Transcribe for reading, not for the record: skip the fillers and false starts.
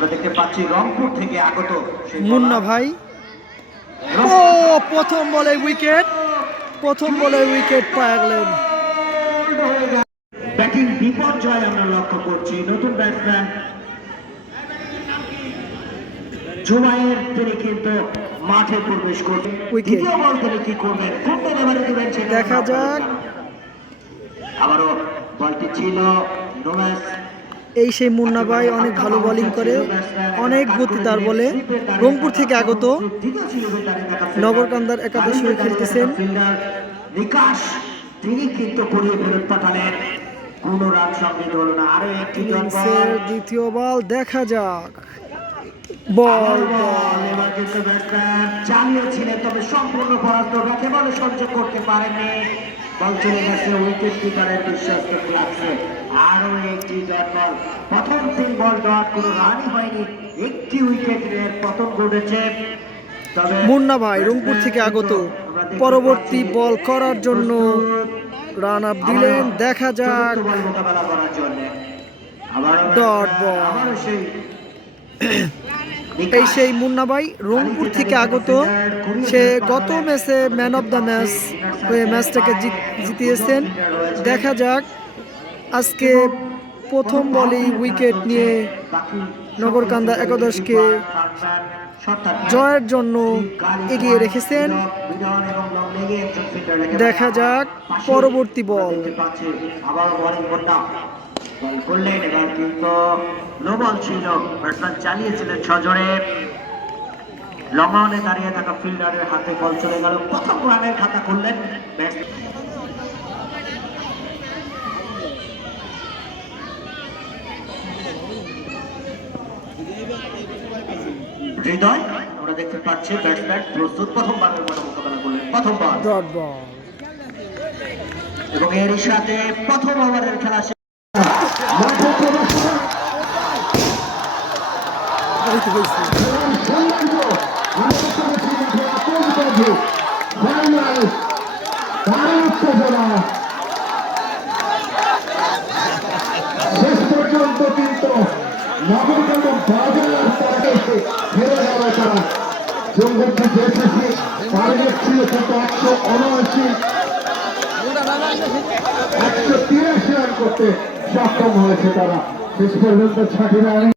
আমরা দেখতে পাচ্ছি রংপুর থেকে আগত মুন্না ভাই। ও প্রথম বলে উইকেট, প্রথম বলে উইকেট পাওয়া গেলেন। ব্যাটিং বিপর্যয় আমরা লক্ষ্য করছি। নতুন ব্যাটসম্যান জুবাইর তিনি কিন্তু মাঠে প্রবেশ করবেন। দ্বিতীয় বল তিনি কি করবেন, কোনটা ব্যবহার করবেন সেটা দেখা যাক। আবারও বলটি ছিল নোমাস। এই সেই মুন্না ভাই অনেক ভালো বোলিং করে, অনেক গতি তার বলে। রংপুর থেকে আগত, নগরকান্দার একাদশ হয়ে খেলতেছেন। নিকাশ তিনি কিন্তু করিয়ে ফেরত পাঠালেন, কোনো রান সংগৃহীত হলো না। আরো একটি দ্বিতীয় বল, দেখা যাক। বল এবার কিন্তু ব্যাটসম্যান চালিয়েছিলেন, তবে সম্পূর্ণ পরাস্ত ব্যাটে বলে সংযোগ করতে পারেননি। বল চলে গেছে উইকেট কিপারের বিশ্বস্ত ক্লাসে। আরো একটি ডট বল, প্রথম 3 বল ডট, কোনো রানই হয়নি, একটি উইকেটের পতন ঘটেছে। মুন্না ভাই রংপুর থেকে আগত, পরবর্তী বল করার জন্য রান আপ দিলেন। দেখা যাক। Dot ball. এই সেই মুন্না ভাই রংপুর থেকে আগত, সে গত ম্যাচে ম্যান অফ দ্য ম্যাচ হয়ে ম্যাচটাকে জিতিয়েছেন। দেখা যাক আজকে প্রথম বলেই উইকেট নিয়ে নগরকান্দা একাদশকে জয়ের জন্য এগিয়ে রেখেছেন। দেখা যাক পরবর্তী বল। করলেন, এবার কিন্তু নো বল ছিল, ব্যাটসম্যান চালিয়েছিলেন সজোরে। লং অনে দাঁড়িয়ে থাকা ফিল্ডারের হাতে বল চলে গেল, প্রথম রানের খাতা করলেন হৃদয়। আমরা দেখতে পাচ্ছি ব্যাটসম্যান প্রস্তুত, প্রথমবারের মতো মোকাবেলা করলেন, প্রথম বল ডট বল। এবং এর সাথে প্রথম ওভারের খেলা শেষ পর্যন্ত কিন্তু নগরকান্দা বাজার হেরে গেল তারা। জঙ্গলটি দেখেছি টার্গেট ছিল কিন্তু 183 রান করতে সক্ষম হয়েছে তারা। শেষ পর্যন্ত 6 রানে